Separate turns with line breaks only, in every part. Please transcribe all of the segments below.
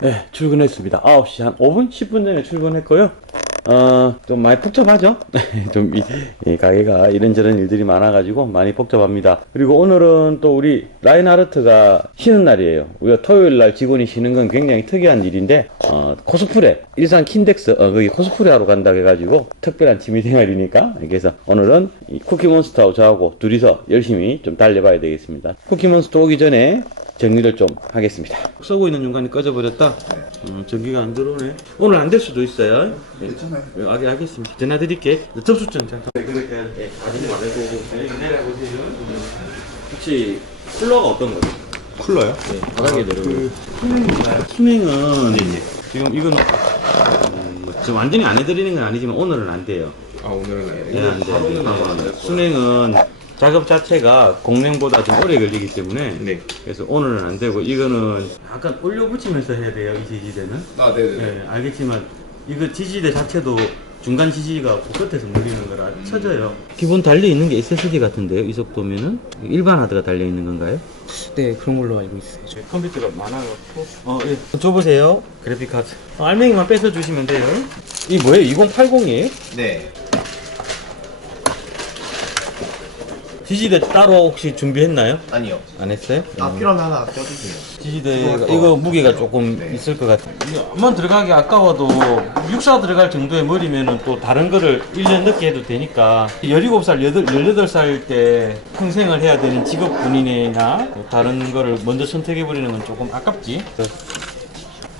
네, 출근했습니다. 9시 한 5분? 10분 전에 출근했고요. 어, 좀 많이 복잡하죠? 좀, 이, 이 가게가 이런저런 일들이 많아가지고 많이 복잡합니다. 그리고 오늘은 또 우리 라인하르트가 쉬는 날이에요. 우리가 토요일 날 직원이 쉬는 건 굉장히 특이한 일인데, 어, 코스프레, 일산 킨덱스, 어, 거기 코스프레 하러 간다고 해가지고 특별한 취미 생활이니까. 그래서 오늘은 이 쿠키몬스터하고 저하고 둘이서 열심히 좀 달려봐야 되겠습니다. 쿠키몬스터 오기 전에 정리를 좀 하겠습니다. 쏘고 있는 중간에 꺼져버렸다. 음, 전기가 안 들어오네. 오늘 안 될 수도 있어요. 괜찮아요. 알, 알겠습니다. 전화 드릴게. 접수증 잘. 네, 그렇게 할게. 아직 말해보고. 내려보세요. 혹시 쿨러가 어떤 거죠?
쿨러요?
네, 바닥에 내려오고. 수냉인가요? 수냉은 지금 이거는 음, 뭐 지금 완전히 안 해드리는 건 아니지만 오늘은 안 돼요.
아 오늘은 안
네, 안 돼요. 어, 수냉은 작업 자체가 공냉보다 좀 오래 걸리기 때문에
네.
그래서 오늘은 안 되고 이거는 약간 올려 붙이면서 해야 돼요 이 지지대는
아 네네.
네 알겠지만 이거 지지대 자체도 중간 지지가 없고 끝에서 물리는 거라 쳐져요 기본 달려 있는 게 SSD 같은데요 이 속도면은 일반 하드가 달려 있는 건가요?
네 그런 걸로 알고 있어요.
저희 컴퓨터가 많아갖고 어예 줘보세요 그래픽 카드 어, 알맹이만 뺏어 주시면 돼요 이 뭐예요 2080이에요?
네.
지지대 따로 혹시 준비했나요?
아니요.
안 했어요?
아 필요하면 하나 껴주세요.
지지대가 이거 무게가 조금 있을 것 같아요. 한번 들어가기 아까워도 육사 들어갈 정도의 머리면은 또 다른 거를 1년 늦게 해도 되니까 17살, 18살 때 평생을 해야 되는 직업 군인이나 뭐 다른 거를 먼저 선택해 버리는 건 조금 아깝지.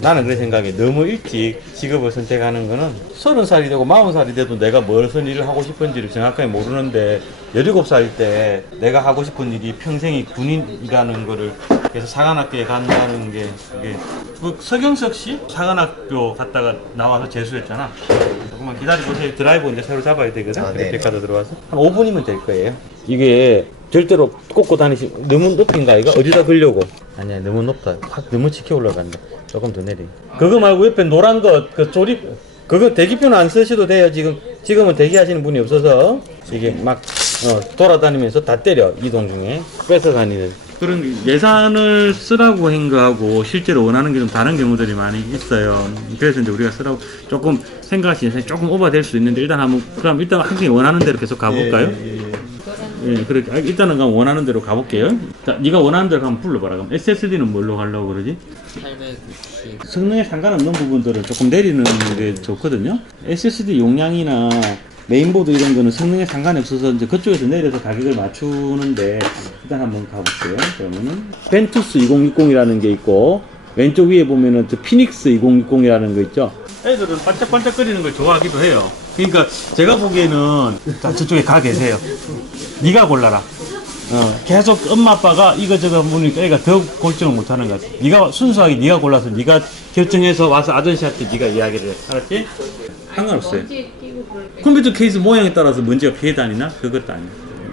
나는 그래 생각해. 너무 일찍 직업을 선택하는 거는 서른 살이 되고 마흔 살이 돼도 내가 무슨 일을 하고 싶은지를 정확하게 모르는데 17살 때 내가 하고 싶은 일이 평생이 군인이라는 거를 그래서 사관학교에 간다는 게 이게 그 서경석 씨 사관학교 갔다가 나와서 재수했잖아. 조금만 기다려보세요. 드라이브 이제 새로 잡아야 되거든.
아, 네.
그래픽카드 들어와서 한 5분이면 될 거예요. 이게 절대로 꽂고 다니시 너무 높인가 이거 어디다 걸려고 아니야 너무 높다 확 너무 치켜 올라간다 조금 더 내리. 그거 말고 옆에 노란 거그 조립 그거 대기표는 안 쓰셔도 돼요. 지금 지금은 대기하시는 분이 없어서 이게 막 어, 돌아다니면서 다 때려 이동 중에. 뺏어 다니는. 그런 예산을 쓰라고 한 거하고 실제로 원하는 게 좀 다른 경우들이 많이 있어요. 그래서 이제 우리가 쓰라고 조금 생각하신 예산이 조금 오버될 수 있는데 일단 한번 그럼 일단 항상 원하는 대로 계속 가볼까요? 예, 그렇게 아, 일단은 그럼 원하는 대로 가볼게요. 자, 네가 원하는 대로 한번 불러봐라. 그럼 SSD는 뭘로 가려고 그러지?
860.
성능에 상관없는 부분들을 조금 내리는 게 좋거든요. SSD 용량이나 메인보드 이런 거는 성능에 상관이 없어서 이제 그쪽에서 내려서 가격을 맞추는데 일단 한번 가볼게요. 그러면은 벤투스 2060이라는 게 있고 왼쪽 위에 보면은 저 피닉스 2060이라는 거 있죠. 애들은 반짝반짝거리는 걸 좋아하기도 해요. 그러니까 제가 보기에는 자, 저쪽에 가 계세요. 네가 골라라. 어, 계속 엄마 아빠가 이거 저거 보니까 애가 더 골증을 못하는 것 같아. 네가 순수하게 네가 골라서 네가 결정해서 와서 아저씨한테 네가 이야기를 해. 알았지? 상관없어요. 컴퓨터 케이스 모양에 따라서 문제가 피해 다니나? 그것도 아니야.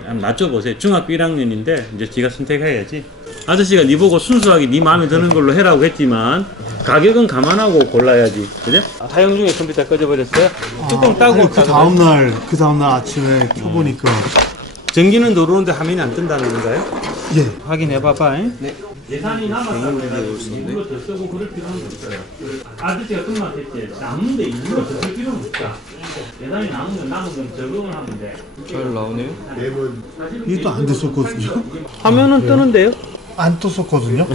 한번 맞춰보세요. 중학교 1학년인데 이제 지가 선택해야지. 아저씨가 네 보고 순수하게 네 마음에 드는 걸로 해라고 했지만 가격은 감안하고 골라야지. 그죠? 아, 사용 중에 컴퓨터 꺼져버렸어요? 뚜껑 따고
아니, 그 다음 날 그 다음 날 아침에 켜보니까
전기는 들어오는데 화면이 안 뜬다는 건가요?
예
확인해봐봐. 네. 예산이 남았다고 해가지고 일부러 더 쓰고 그럴 필요는 없어요. 아저씨가 끝만 했지. 남는데 일부러 더 쓸 필요는 없다. 예산이 남은 건 남은 건 적응을 하면 돼.
잘 나오네요.
이게 또 안 됐었거든요
화면은 뜨는데요?
안 떴었거든요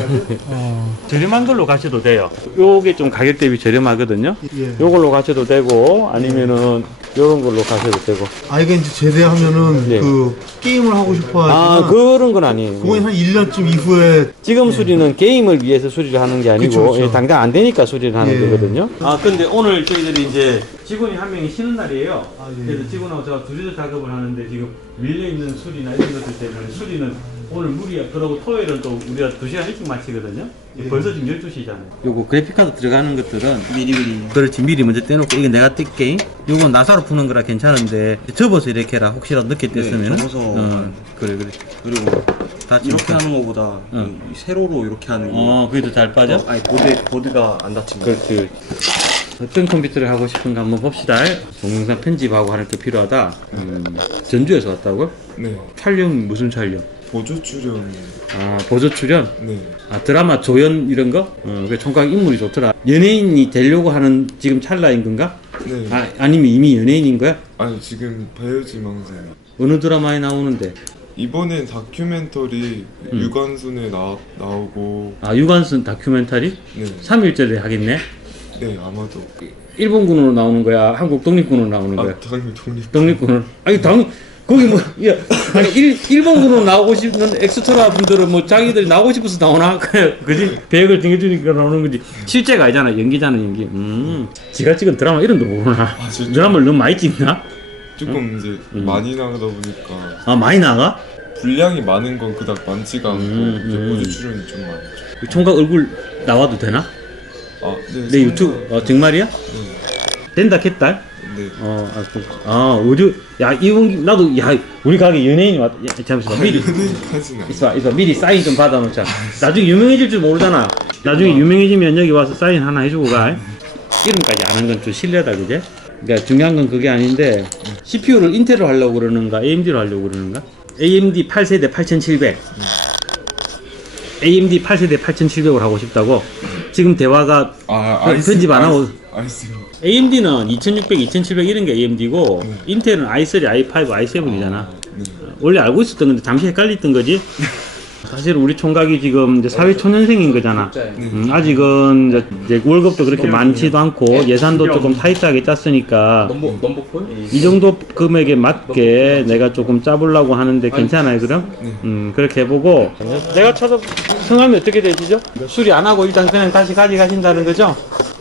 어,
저렴한 걸로 가셔도 돼요. 요게 좀 가격 대비 저렴하거든요.
예.
요걸로 가셔도 되고 아니면은 요런 걸로 가셔도 되고.
아 이게 이제 제대하면은
예.
그 게임을 하고 싶어
아
하지만
그런 건 아니에요.
그건 한 1년쯤 이후에
지금 수리는 게임을 위해서 수리를 하는 게 아니고
그쵸, 그쵸.
예, 당장 안 되니까 수리를 하는
예.
거거든요. 아 근데 오늘 저희들이 이제 직원이 한 명이 쉬는 날이에요.
아, 예.
그래서 직원하고 제가 둘이서 작업을 하는데 지금 밀려 있는 수리나 이런 것들 때문에 수리는 오늘 무리야. 그러고 토요일은 또 우리가 2시간 일찍 마치거든요.
예.
벌써 지금 12시잖아요. 요거 그래픽카드 들어가는 것들은 미리미리 그렇지 미리 먼저 떼놓고 이거 내가 뜰게 요건 나사로 푸는 거라 괜찮은데 접어서 이렇게 해라 혹시라도 늦게 뗐으면
접어서.
어, 그래 그래
그리고
다
이렇게? 하는 것보다
응.
이 세로로 이렇게 하는 게
어 그게 더 잘 빠져?
어, 아니 보드 보드가 안 다치면
그렇지. 어떤 컴퓨터를 하고 싶은가 한번 봅시다. 동영상 편집하고 하는 게 필요하다. 음, 전주에서 왔다고?
네.
촬영 무슨 촬영?
보조 출연.
아 보조 출연?
네.
아 드라마 조연 이런 거? 어, 그 총각 인물이 좋더라. 연예인이 되려고 하는 지금 찰나인 건가?
네.
아 아니면 이미 연예인인 거야?
아니 지금 배우 지망생.
어느 드라마에 나오는데?
이번엔 다큐멘터리
음.
유관순에 나 나오고
아 유관순 다큐멘터리?
네.
3일절에 하겠네.
네 아마도.
일본군으로 나오는 거야? 한국 독립군으로 나오는 거야?
아 당연히 독립.
독립군을 아니 당 거기 뭐 야, 아니 일, 일본군으로 나오고 싶은 엑스트라 분들은 뭐 자기들이 나오고 싶어서 나오나 그래 그지 배역을 ting해주니까 나오는 거지 실제가 아니잖아 연기자는 연기 음 지가 찍은 드라마 이름도 모르나
아, 진짜?
드라마를 너무 많이 찍나
조금 이제
음.
많이 나가다 보니까
아 많이 나가
분량이 많은 건 그닥 많지가 않고
음,
이제
음.
보조 출연이 좀 많죠.
그 총각 얼굴 나와도 되나
아, 네.
내 유튜브 어 정말이야
네.
된다 했다
네.
어, 아, 그, 아, 어디, 야, 이분기, 나도, 야, 우리 가게 연예인이 왔, 야, 잠시만, 미리,
연예인까지는 아니에요.
있어, 있어, 미리 사인 좀 받아놓자. 나중에 유명해질 줄 모르잖아. 나중에 유명해지면 여기 와서 사인 하나 해주고 가. 이름까지 아는 건 좀 실례다, 그제? 그러니까 중요한 건 그게 아닌데, CPU를 인텔로 하려고 그러는가, AMD로 하려고 그러는가? AMD 8세대 8700. AMD 8세대 8700을 하고 싶다고? 지금 대화가
아,
편- 편집 안 하고
아이스.
AMD는 2600, 2700 이런 게 AMD고 인텔은 i3, i5, i7이잖아.
네.
원래 알고 있었던 건데 잠시 헷갈렸던 거지. 사실 우리 총각이 지금 이제 사회 초년생인 거잖아. 음, 아직은 이제, 이제 월급도 그렇게 많지도 않고 예산도 조금 타이트하게 짰으니까
넘버?
이 정도 금액에 맞게 내가 조금 짜보려고 하는데 괜찮아요, 그럼? 음, 그렇게 해보고. 내가 찾아, 성함이 어떻게 되시죠? 수리 안 하고 일단 그냥 다시 가져가신다는 거죠?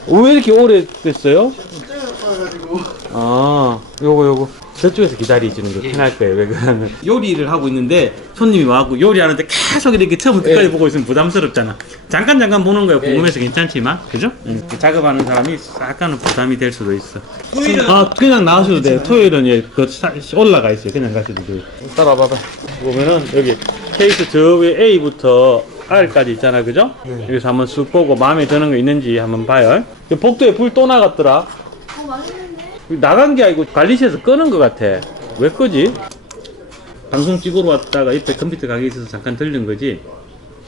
왜 이렇게 오래 됐어요? 아, 요거, 요거. 저쪽에서 기다리시는 거 편할 거예요. 왜 그러면 요리를 하고 있는데 손님이 와갖고 요리하는데 계속 이렇게 처음부터 끝까지 보고 있으면 부담스럽잖아. 잠깐 잠깐 보는 거야. 궁금해서 괜찮지만, 그죠? 응. 작업하는 사람이 약간은 부담이 될 수도 있어. 아, 그냥 나가셔도 돼요. 토요일은 예, 그 사- 올라가 있어요. 그냥 가셔도 돼요. 따라와 봐봐. 보면은 여기 케이스 저 위에 A부터 R까지 있잖아, 그죠? 여기서 한번 쑥 보고 마음에 드는 거 있는지 한번 봐요. 이 복도에 불 또 나갔더라.
어, 맛있는데?
나간 게 아니고 관리실에서 끄는 것 같아. 왜 끄지? 방송 찍으러 왔다가 옆에 컴퓨터 가게 있어서 잠깐 들른 거지.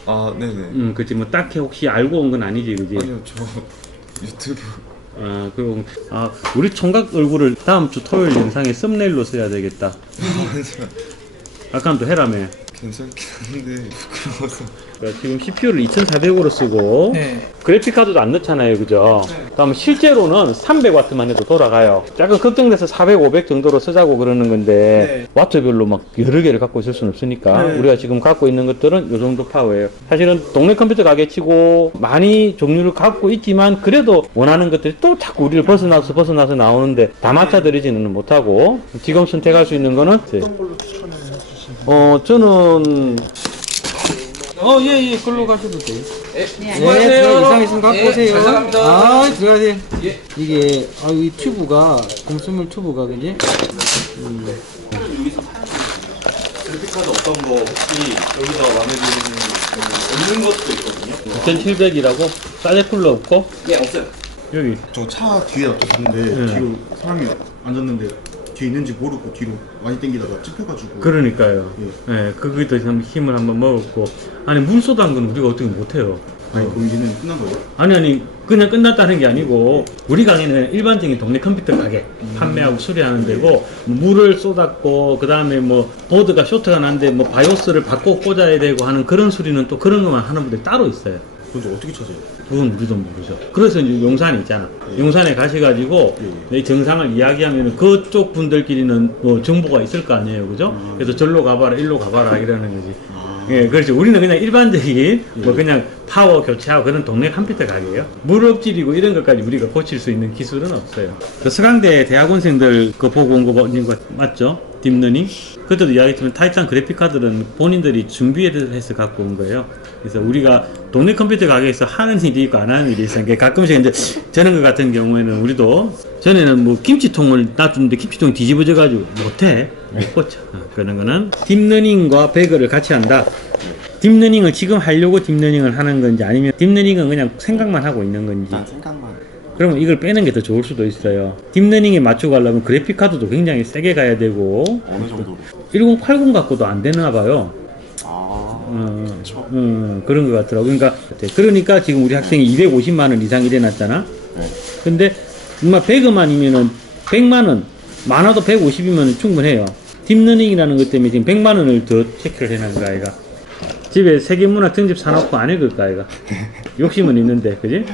아, 네네.
음, 그치. 뭐 딱히 혹시 알고 온 건 아니지, 그지?
아니요, 저 유튜브.
아, 그리고 아, 우리 총각 얼굴을 다음 주 토요일 영상에 썸네일로 써야 되겠다. 아까도 해라며.
괜찮긴 한데 부끄러워서.
그러니까 지금 CPU를 2400으로 쓰고
네.
그래픽 카드도 안 넣잖아요, 그죠? 그다음 실제로는 300와트만 해도 돌아가요. 약간 걱정돼서 400, 500 정도로 쓰자고 그러는 건데 와트별로 막 여러 개를 갖고 있을 수는 없으니까 우리가 지금 갖고 있는 것들은 이 정도 파워예요. 사실은 동네 컴퓨터 가게 치고 많이 종류를 갖고 있지만 그래도 원하는 것들이 또 자꾸 우리를 벗어나서 벗어나서 나오는데 다 맞춰드리지는 못하고 지금 선택할 수 있는 거는 네. 어 저는 어, 예, 예, 글로 가셔도 돼요.
네, 이상 있으면 갖고 오세요. 아, 들어가세요. 이게 아, 이 튜브가 곰수물 튜브가 그지?
그래픽카드 어떤 거 혹시 여기서 마음에 드는 없는 것도 있거든요.
2700이라고? 싸제 쿨러 없고?
예, 없어요.
여기.
저 차 뒤에 놔뒀는데 뒤로 사람이 앉았는데 뒤에 있는지 모르고 뒤로 많이 당기다가 찝혀가지고
그러니까요. 예, 그거도 참 힘을 한번 먹었고. 아니, 물 쏟아한 건 우리가 어떻게 못해요.
아니 그럼 이제는 끝난 거예요?
아니, 아니, 그냥 끝났다는 게 아니고, 우리 가게는 일반적인 동네 컴퓨터 가게, 판매하고 수리하는 데고, 물을 쏟았고, 그 다음에 뭐, 보드가 쇼트가 난데, 뭐, 바이오스를 바꿔 꽂아야 되고 하는 그런 수리는 또 그런 것만 하는 분들이 따로 있어요.
그건 어떻게 찾아요?
그건 우리도 모르죠. 그래서 이제 용산에 있잖아. 용산에 가셔가지고 내 정상을 이야기하면 그쪽 분들끼리는 뭐 정보가 있을 거 아니에요, 그죠? 그래서 절로 가봐라, 일로 가봐라 이러는 거지. 예, 그렇죠. 우리는 그냥 일반적인 뭐 그냥 파워 교체하고 그런 동네 컴퓨터 가게예요. 물 엎질이고 이런 것까지 우리가 고칠 수 있는 기술은 없어요. 그 서강대 대학원생들 그 보고 온 거 맞죠? 딥러닝? 그때도 이야기했지만 타이탄 그래픽 카드는 본인들이 준비해서 갖고 온 거예요. 그래서 우리가 동네 컴퓨터 가게에서 하는 일이 있고 안 하는 일이 있어요. 가끔씩 이제 저는 그 같은 경우에는 우리도 전에는 뭐 김치통을 놔두는데 김치통이 뒤집어져 가지고 못해 못 고쳐. 어, 그런 거는 딥러닝과 배그를 같이 한다. 딥러닝을 지금 하려고 딥러닝을 하는 건지 아니면 딥러닝은 그냥 생각만 하고 있는 건지.
생각만.
그러면 이걸 빼는 게 더 좋을 수도 있어요. 딥러닝에 맞추고 하려면 그래픽 카드도 굉장히 세게 가야 되고
어느 정도로?
1080 갖고도 안 되나 봐요.
아
음, 음, 그런 것 같더라고. 그러니까, 그러니까 지금 우리 학생이 250만 원 이상 일해놨잖아. 근데 정말 100원만이면은 100만 원, 많아도 150이면 충분해요. 딥러닝이라는 것 때문에 지금 100만 원을 더 체크를 해놓은 거 아이가. 집에 세계문학 전집 사놓고 안 읽을 거 아이가. 욕심은 있는데, 그지?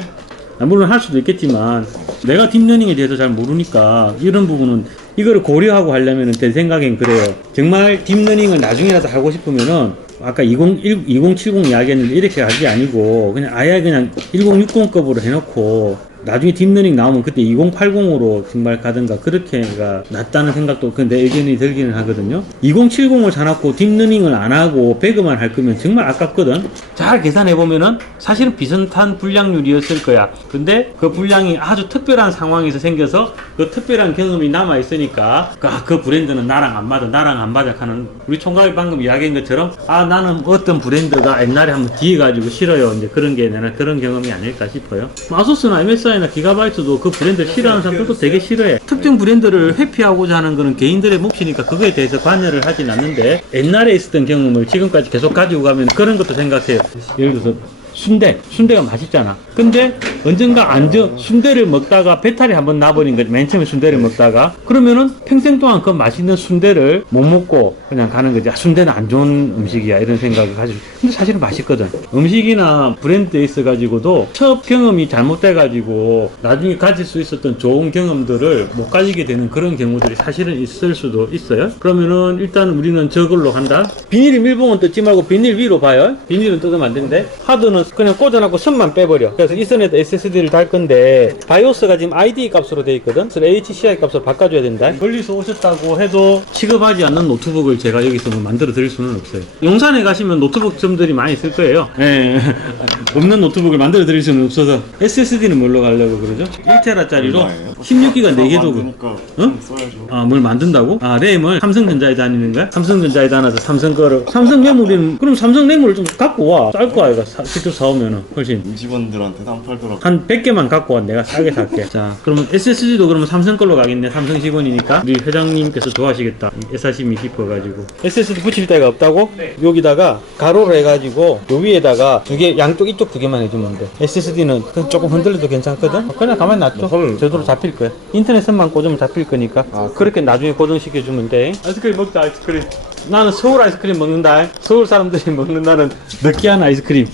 아, 물론 할 수도 있겠지만 내가 딥러닝에 대해서 잘 모르니까 이런 부분은 이거를 고려하고 하려면은 제 생각엔 그래요. 정말 딥러닝을 나중에라도 하고 싶으면은 아까 20, 2070 이야기했는데 이렇게 하기 아니고 그냥 아예 그냥 1060급으로 해놓고 나중에 딥러닝 나오면 그때 2080으로 정말 가든가 그렇게가 낫다는 생각도 그내 의견이 들기는 하거든요. 2070을 사놓고 딥러닝을 안 하고 배그만 할 거면 정말 아깝거든. 잘 계산해 보면은 사실은 비슷한 분량률이었을 거야. 근데 그 분량이 아주 특별한 상황에서 생겨서 그 특별한 경험이 남아 있으니까 그, 아, 그 브랜드는 나랑 안 맞아, 나랑 안 맞아 하는 우리 총각이 방금 이야기한 것처럼 아 나는 어떤 브랜드가 옛날에 한번 뒤에 가지고 싫어요. 이제 그런 게 나는 그런 경험이 아닐까 싶어요. 아소스나 MSI 나 기가바이트도 그 브랜드를 싫어하는 사람들도 되게 싫어해. 특정 브랜드를 회피하고자 하는 거는 개인들의 몫이니까 그거에 대해서 관여를 하진 않는데 옛날에 있었던 경험을 지금까지 계속 가지고 가면 그런 것도 생각해요. 예를 들어서 순대, 순대가 맛있잖아. 근데 언젠가 앉아 순대를 먹다가 배탈이 한번 나버린 거지. 맨 처음에 순대를 먹다가 그러면은 평생 동안 그 맛있는 순대를 못 먹고 그냥 가는 거지. 아, 순대는 안 좋은 음식이야 이런 생각을 가지고. 근데 사실은 맛있거든. 음식이나 브랜드에 있어 가지고도 첫 경험이 잘못돼 가지고 나중에 가질 수 있었던 좋은 경험들을 못 가지게 되는 그런 경우들이 사실은 있을 수도 있어요. 그러면은 일단 우리는 저걸로 한다. 비닐이 밀봉은 뜯지 말고 비닐 위로 봐요. 비닐은 뜯으면 안 되는데 하드 는 그냥 꽂아놓고 선만 빼버려. 그래서 이선에다 SSD를 달 건데 바이오스가 지금 ID 값으로 돼 있거든. 그래서 HCI 값으로 바꿔줘야 된다. 멀리서 오셨다고 해도 취급하지 않는 노트북을 제가 여기서 뭐 만들어 드릴 수는 없어요. 용산에 가시면 노트북점들이 많이 있을 거예요. 예. 없는 노트북을 만들어 드릴 수는 없어서 SSD는 뭘로 가려고 그러죠? 1테라짜리로
얼마예요?
16기가 4개도 그.
그러니까
어?
써야죠.
아, 뭘 만든다고? 아, 램을 삼성전자에 다니는 거야? 삼성전자에 다녀서 삼성 거를. 삼성 메모리는, 그럼 삼성 메모리를 좀 갖고 와. 쌀 거야, 이거. 사- 직접 사오면은. 훨씬.
임직원들한테도 안 팔더라고.
한 100개만 갖고 와. 내가 싸게 살게. 자, 그러면 SSD도 그러면 삼성 걸로 가겠네. 삼성 직원이니까. 우리 회장님께서 좋아하시겠다. SRC미 깊어가지고. SSD 붙일 데가 없다고? 여기다가 가로로 해가지고, 요 위에다가 두 개, 양쪽 이쪽 두 개만 해주면 돼. SSD는 조금 흔들려도 괜찮거든? 그냥 가만히 놔둬. 제대로 잡힐 거야. 인터넷 선만 꽂으면 잡힐 거니까. 그렇게 나중에 고정시켜주면 돼. 아이스크림 먹자, 아이스크림. 나는 서울 아이스크림 먹는다. 서울 사람들이 먹는다는 느끼한 아이스크림.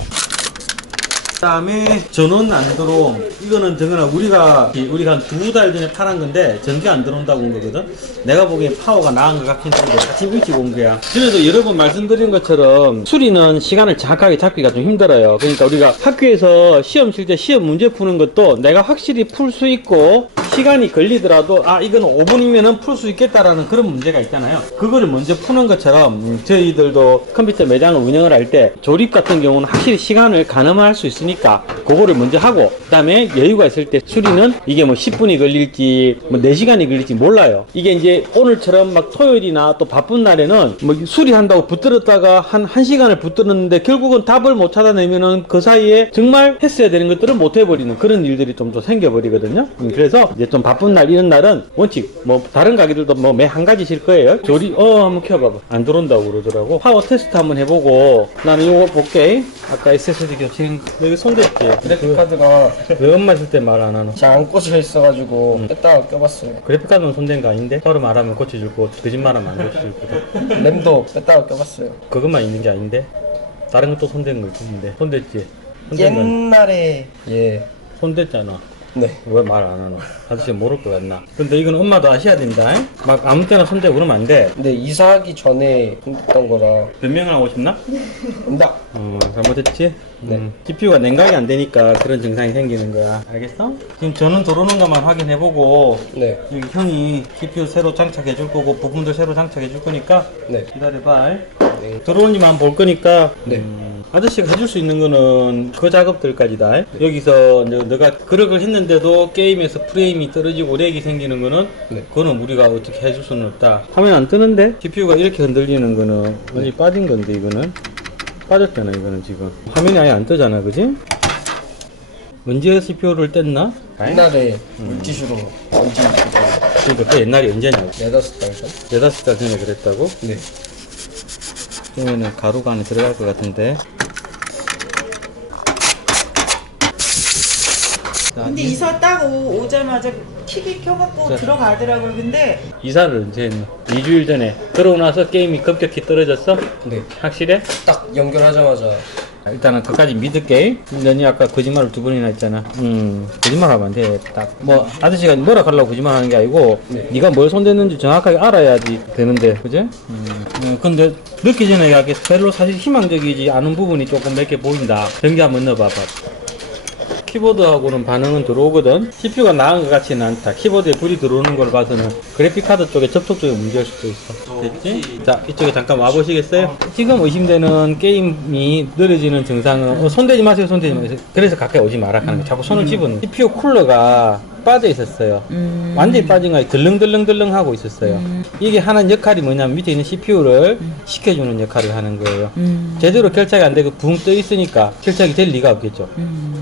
그다음에 전원 안 들어옴. 이거는 정현아 우리가 우리가 한 두 달 전에 팔은 건데 전기 안 들어온다고 온 거거든. 내가 보기엔 파워가 나은 것 같긴 한데 아침 일찍 온 거야. 전에도 여러 번 말씀드린 것처럼 수리는 시간을 정확하게 잡기가 좀 힘들어요. 그러니까 우리가 학교에서 시험 칠 때 시험 문제 푸는 것도 내가 확실히 풀 수 있고 시간이 걸리더라도 아 이건 5분이면은 풀 수 있겠다라는 그런 문제가 있잖아요. 그거를 먼저 푸는 것처럼 음, 저희들도 컴퓨터 매장을 운영을 할 때 조립 같은 경우는 확실히 시간을 가늠할 수 있으니까 그거를 먼저 하고 그 다음에 여유가 있을 때 수리는 이게 뭐 10분이 걸릴지 뭐 4시간이 걸릴지 몰라요. 이게 이제 오늘처럼 막 토요일이나 또 바쁜 날에는 뭐 수리한다고 붙들었다가 한 1시간을 붙들었는데 결국은 답을 못 찾아내면은 그 사이에 정말 했어야 되는 것들을 못 해버리는 그런 일들이 좀 더 생겨버리거든요. 음, 그래서 이제 좀 바쁜 날 이런 날은 원칙 뭐 다른 가게들도 뭐 매 한 가지실 거예요. 조리 어 한번 켜봐봐. 안 들어온다고 그러더라고. 파워 테스트 한번 해보고 나는 요거 볼게. 아까 SSD 거. 여기 손댔지.
그래픽 카드가
왜 엄마 있을 때 말 안 하노?
잘 안 꽂혀 있어가지고 뺐다가 껴봤어요.
그래픽 카드는 손댄 거 아닌데? 서로 말하면 고쳐줄 거고 거짓말하면 안 고쳐줄 거고
램도 뺐다가 껴봤어요.
그것만 있는 게 아닌데? 다른 것도 손댄 거 있는데 손댔지? 거
옛날에 예.
손댔잖아
네.
왜 말 안 하노? 아저씨 모를 것 같나? 근데 이건 엄마도 아셔야 된다 잉? 막 아무 때나 손대고 그러면 안 돼
근데 이사하기 전에 했던 거라.
변명을 하고 싶나? 나어 잘못했지? 네 GPU가 냉각이 안 되니까 그런 증상이 생기는 거야 알겠어? 지금 전원 들어오는 것만 확인해보고
네.
여기 형이 GPU 새로 장착해 줄 거고 부품들 새로 장착해 줄 거니까
네.
기다려봐
네.
들어오니만 볼 거니까
네.
음, 아저씨가 해줄 수 있는 거는 그 작업들까지다 여기서 이제 너가 그럭을 했는데도 게임에서 프레임이 떨어지고 렉이 생기는 거는
네.
그거는 우리가 어떻게 해줄 수는 없다 화면 안 뜨는데? GPU가 이렇게 흔들리는 거는 어디 빠진 건데 이거는 빠졌잖아 이거는 지금 화면이 아예 안 뜨잖아 그지? 언제 CPU를 뗐나?
옛날에 물티슈로 먼지
그러니까 그 옛날이 언제냐고
네다섯 달 전.
네다섯 달 전에 그랬다고?
네. 그러면은 가루가 안에 들어갈 것 같은데.
근데 이사 따고 오자마자 TV 켜갖고
자.
들어가더라고요. 근데
이사를 언제 했노? 2주일 전에 들어오고 나서 게임이 급격히 떨어졌어?
네.
확실해?
딱 연결하자마자
일단은 그까지 믿을게. 너니 아까 거짓말을 두 번이나 했잖아. 음, 거짓말 하면 안 돼. 딱 뭐 아저씨가 뭐라 하려고 거짓말 하는 게 아니고 네. 가뭘 손댔는지 정확하게 알아야지 되는데, 그지? 음, 음, 근데 넣기 전에 이야기 별로 사실 희망적이지 않은 부분이 조금 몇 개 보인다. 전기 한번 넣어봐봐. 키보드하고는 반응은 들어오거든. CPU가 나은 것 같지는 않다. 키보드에 불이 들어오는 걸 봐서는 그래픽 카드 쪽에 접촉 쪽에 문제일 수도 있어. 됐지? 자, 이쪽에 잠깐 와보시겠어요? 지금 의심되는 게임이 느려지는 증상은 어, 손대지 마세요, 손대지 마세요. 그래서 가까이 오지 마라 하는 거. 자꾸 손을 집어넣는. CPU 쿨러가 빠져 있었어요. 완전히 빠진 거에 들렁들렁들렁 하고 있었어요. 이게 하는 역할이 뭐냐면 밑에 있는 CPU를 식혀주는 역할을 하는 거예요. 제대로 결착이 안 되고 붕 떠 있으니까 결착이 될 리가 없겠죠.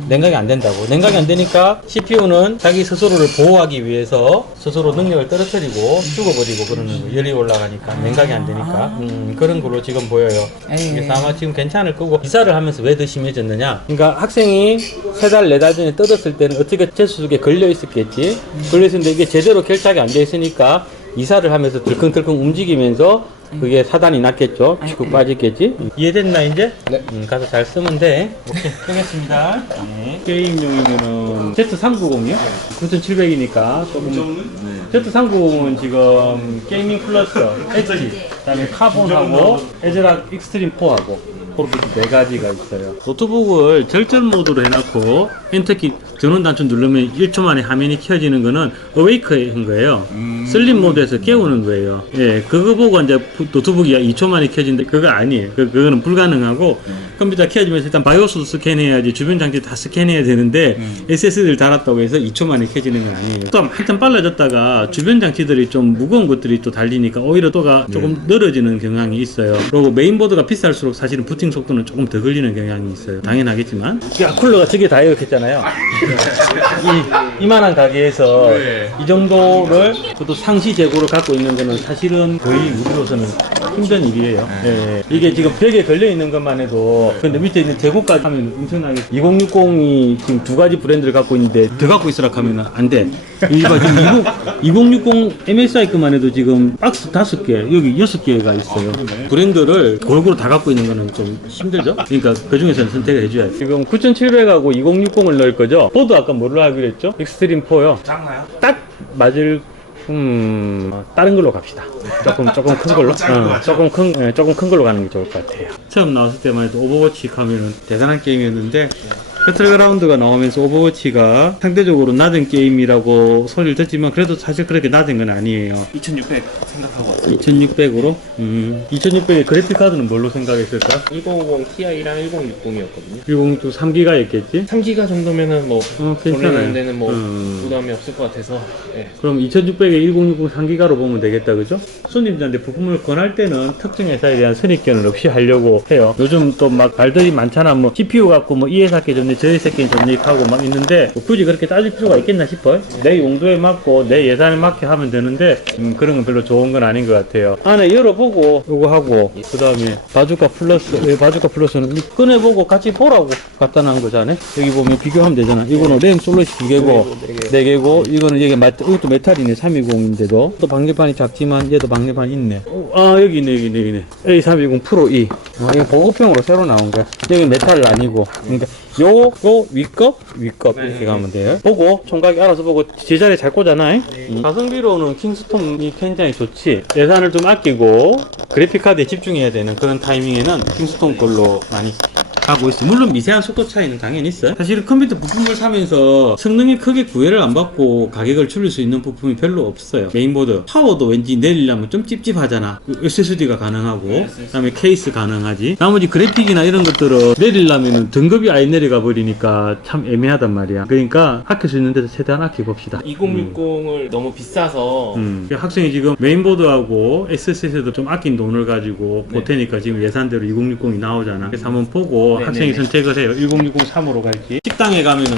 냉각이 안 된다고. 냉각이 안 되니까 CPU는 자기 스스로를 보호하기 위해서 스스로 능력을 떨어뜨리고 죽어버리고 그러는 거. 열이 올라가니까 냉각이 안 되니까 음, 그런 걸로 지금 보여요. 그래서 아마 지금 괜찮을 거고 이사를 하면서 왜 더 심해졌느냐? 그러니까 학생이 세 달 네 달 전에 뜯었을 때는 어떻게 채수 속에 걸려 있 었겠지. 걸려 있었는데 이게 제대로 결착이 안 돼 있으니까 이사를 하면서 들컹들컹 움직이면서 그게 사단이 났겠죠. 치고 빠졌겠지. 이해됐나 이제?
네.
음, 가서 잘 쓰면 돼. 오케이, 끄겠습니다. 네. 게임용이면은 Z390이요? 9700이니까 조금. Z390은 지금 게이밍 플러스, 엣지, 그다음에 카본하고 에즈락 익스트림 4하고 그렇게 네 가지가 있어요. 노트북을 절전 모드로 해놓고 엔터키 전원 단추 누르면 1초 만에 화면이 켜지는 거는 어웨이크 한 거예요. 슬립 모드에서 깨우는 거예요. 예, 그거 보고 이제 부- 노트북이 2초 만에 켜진데 그거 아니에요. 그, 그거는 불가능하고 컴퓨터 켜지면서 일단 바이오스도 스캔해야지 주변 장치 다 스캔해야 되는데 SSD를 달았다고 해서 2초 만에 켜지는 건 아니에요. 또 한참 빨라졌다가 주변 장치들이 좀 무거운 것들이 또 달리니까 오히려 또가 조금 늘어지는 경향이 있어요. 그리고 메인보드가 비쌀수록 사실은 부팅 속도는 조금 더 걸리는 경향이 있어요. 당연하겠지만. 야, 쿨러가 저게 다 이렇게 했잖아요. 이, 이만한 가게에서 이 정도를 그것도 상시 재고를 갖고 있는 거는 사실은 거의 우리로서는 힘든 일이에요. 예, 예. 이게 지금 벽에 걸려 있는 것만 해도 근데 밑에 있는 재고까지 하면 엄청나게 2060이 지금 두 가지 브랜드를 갖고 있는데 더 갖고 있으라 하면 안 돼. 이봐 지금 20, 2060 MSI 것만 해도 지금 박스 다섯 개 여기 여섯 개가 있어요. 브랜드를 골고루 다 갖고 있는 거는 좀 힘들죠. 그러니까 그 중에서는 선택을 해줘야 돼. 지금 9700하고 2060을 넣을 거죠. 보드 아까 뭐로 하기로 했죠? 익스트림 4요. 작나요? 딱 맞을 음 어, 다른 걸로 갑시다. 조금 조금 큰 걸로. 어, 조금 큰 예, 조금 큰 걸로 가는 게 좋을 것 같아요. 처음 나왔을 때만 해도 오버워치 하면은 대단한 게임이었는데 배틀그라운드가 나오면서 오버워치가 상대적으로 낮은 게임이라고 소리를 듣지만 그래도 사실 그렇게 낮은 건 아니에요.
2600 생각하고 왔어요.
2600으로? 음, 2600의 그래픽 카드는 뭘로 생각했을까?
1050 Ti랑 1060이었거든요.
10도 3기가였겠지?
3기가 정도면은 뭐
어, 괜찮아요.
돌리는 데는 뭐
음.
부담이 없을 것 같아서 예.
그럼 2600에 1060 3기가로 보면 되겠다, 그죠? 손님들한테 부품을 권할 때는 특정 회사에 대한 선입견을 없이 하려고 해요. 요즘 또막 말들이 많잖아. 뭐 GPU 갖고 뭐이 회사 께 좋네, 저 회사 께 좋네 하고 막 있는데 뭐 굳이 그렇게 따질 필요가 있겠나 싶어요. 내 용도에 맞고 내 예산에 맞게 하면 되는데 음, 그런 건 별로 좋은 건 아닌 것 같아요. 안에 열어보고 이거 하고 그 다음에 바주카 플러스, 예, 바주카 플러스는 꺼내보고 같이 보라고 갖다 놓은 거잖아요. 여기 보면 비교하면 되잖아. 이거는 램 솔롯이 두 개고 네 개고 이거는 이게 마, 이것도 메탈이네 320인데도 또 방열판이 작지만 얘도 방열판 있네. 어, 아 여기 있네 여기 있네 여기 있네. A320 프로 E. 아, 이거 보급형으로 새로 나온 거야. 여기 메탈 아니고. 그러니까 요거 윗껍 윗껍 이렇게 가면 돼요. 보고 총각이 알아서 보고 제자리에 잘 꽂아놔. 음. 가성비로는 킹스톤이 굉장히 좋지. 예산을 좀 아끼고 그래픽 카드에 집중해야 되는 그런 타이밍에는 킹스톤 걸로 많이 하고 있어. 물론 미세한 속도 차이는 당연히 있어요. 사실 컴퓨터 부품을 사면서 성능이 크게 구애를 안 받고 가격을 줄일 수 있는 부품이 별로 없어요. 메인보드 파워도 왠지 내리려면 좀 찝찝하잖아. SSD가 가능하고 그 다음에 케이스 가능하지. 나머지 그래픽이나 이런 것들은 내리려면 등급이 아예 내려가 버리니까 참 애매하단 말이야. 그러니까 아낄 수 있는 데서 최대한 아껴 봅시다.
2060을 너무 비싸서
음. 학생이 지금 메인보드하고 SSD도 좀 아낀 돈을 가지고 보태니까 지금 예산대로 2060이 나오잖아. 그래서 한번 보고 가지고
네,
학생이
네.
선택을 해요. 1063으로 갈지. 식당에 가면은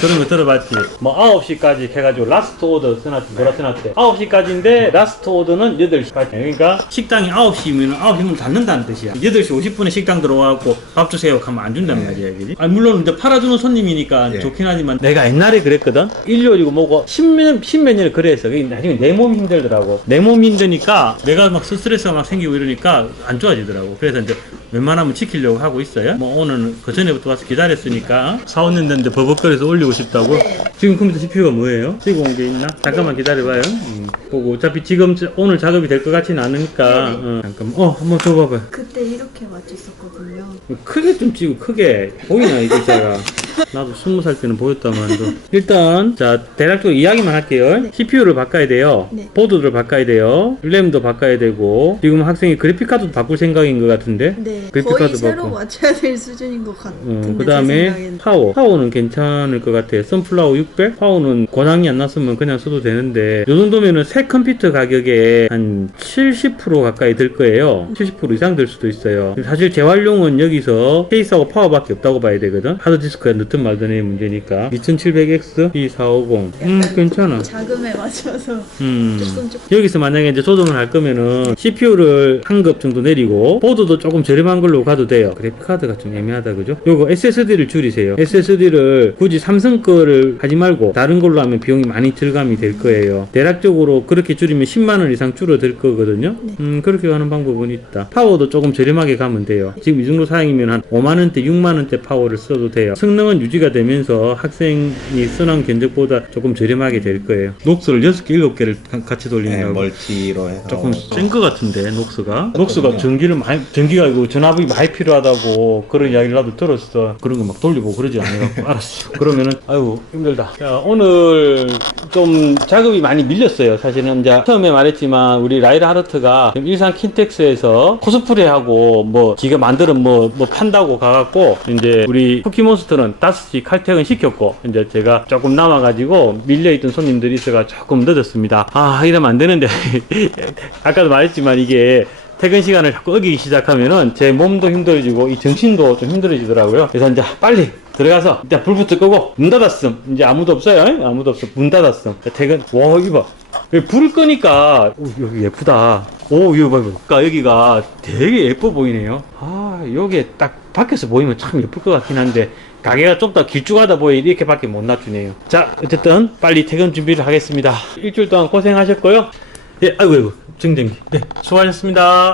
그런 거 들어봤지. 뭐 9시까지 해가지고 라스트 오더 써놨지. 뭐라 써놨대. 9시까지인데 라스트 오더는 8시까지. 그러니까 식당이 9시면 9시면 닫는다는 뜻이야. 8시 50분에 식당 들어와갖고 밥 주세요 하면 안 준다는 말이야. 그지? 아, 물론 이제 팔아주는 손님이니까
예.
좋긴 하지만 내가 옛날에 그랬거든. 일요일이고 뭐고 십몇, 십몇 년을 그랬어. 그게 나중에 내 몸이 힘들더라고. 내 몸이 힘드니까 내가 막 스트레스가 막 생기고 이러니까 안 좋아지더라고. 그래서 이제 웬만하면 지키려고 하고 있어요. 뭐 오늘은 그 전에부터 와서 기다렸으니까 4, 5년 됐는데 버벅거려서 올리고 싶다고. 지금 컴퓨터 CPU가 뭐예요? 찍어 온 게 있나? 잠깐만 기다려봐요. 음, 보고 어차피 지금 저- 오늘 작업이 될 것 같지는 않으니까 어, 잠깐만. 어 한번 줘봐봐요.
그때 이렇게 맞췄었거든요.
크게 좀 찍고 크게 보이나 이 글자가 나도 스무 살 때는 보였다만도 일단 자 대략적으로 이야기만 할게요 CPU를 바꿔야 돼요
네.
보드를 바꿔야 돼요 램도 바꿔야 되고 지금 학생이 그래픽카드도 바꿀 생각인 것 같은데
네,
그래픽
거의
카드
새로
바꿔.
맞춰야 될 수준인 것 같은데
어,
그제
다음에. 파워. 파워는 괜찮을 것 같아요. 선플라워 600 파워는 고장이 안 났으면 그냥 써도 되는데 요 정도면은 새 컴퓨터 가격에 한 70% 가까이 들 거예요. 70% 이상 들 수도 있어요. 사실 재활용은 여기서 케이스하고 파워밖에 없다고 봐야 되거든. 하드디스크가 넣든 말든의 문제니까. 2700X B450 음 괜찮아.
자금에 맞춰서
음.
조금 조금
여기서 만약에 이제 조정을 할 거면은 CPU를 한 급 정도 내리고 보드도 조금 저렴한 걸로 가도 돼요. 그래픽 카드가 좀 애매하다 그죠? 요거 SSD를 줄이세요. SSD를 굳이 삼성 거를 하지 말고 다른 걸로 하면 비용이 많이 절감이 될 거예요. 대략적으로 그렇게 줄이면 10만 원 이상 줄어들 거거든요. 음 그렇게 가는 방법은 있다. 파워도 조금 저렴하게 가면 돼요. 지금 이 정도 사양이면 한 5만 원대, 6만 원대 파워를 써도 돼요. 성능은 유지가 되면서 학생이 순환 견적보다 조금 저렴하게 될 거예요. 녹스를 6개, 7개를 같이
네,
돌리느라고
멀티로 해서
조금 센것 같은데 녹스가 녹스가 전기를 많이 전기가 이거 전 압이 많이 필요하다고 그런 이야기를 나도 들었어. 그런 거 막 돌리고 그러지 않아갖고 알았어. 그러면은 아유 힘들다. 자 오늘 좀 작업이 많이 밀렸어요. 사실은 이제 처음에 말했지만 우리 라이라 하르트가 일산 킨텍스에서 코스프레하고 뭐 지가 만드는 뭐, 뭐 판다고 가갖고 이제 우리 쿠키몬스터는 다섯시 칼퇴근 시켰고 이제 제가 조금 남아가지고 밀려있던 손님들이 있어가 조금 늦었습니다. 아 이러면 안 되는데. 아까도 말했지만 이게 퇴근 시간을 자꾸 어기기 시작하면은 제 몸도 힘들어지고 이 정신도 좀 힘들어지더라고요. 그래서 이제 빨리 들어가서 일단 불부터 끄고 문 닫았음. 이제 아무도 없어요. 아무도 없어. 문 닫았음. 퇴근. 와 이거 봐. 불을 끄니까 오, 여기 예쁘다. 오 이거 봐. 그러니까 여기가 되게 예뻐 보이네요. 아 요게 딱 밖에서 보이면 참 예쁠 것 같긴 한데 가게가 좀 더 길쭉하다 보여 이렇게밖에 못 낮추네요. 자 어쨌든 빨리 퇴근 준비를 하겠습니다. 일주일 동안 고생하셨고요. 예, 아이고, 아이고, 정정기. 네, 수고하셨습니다.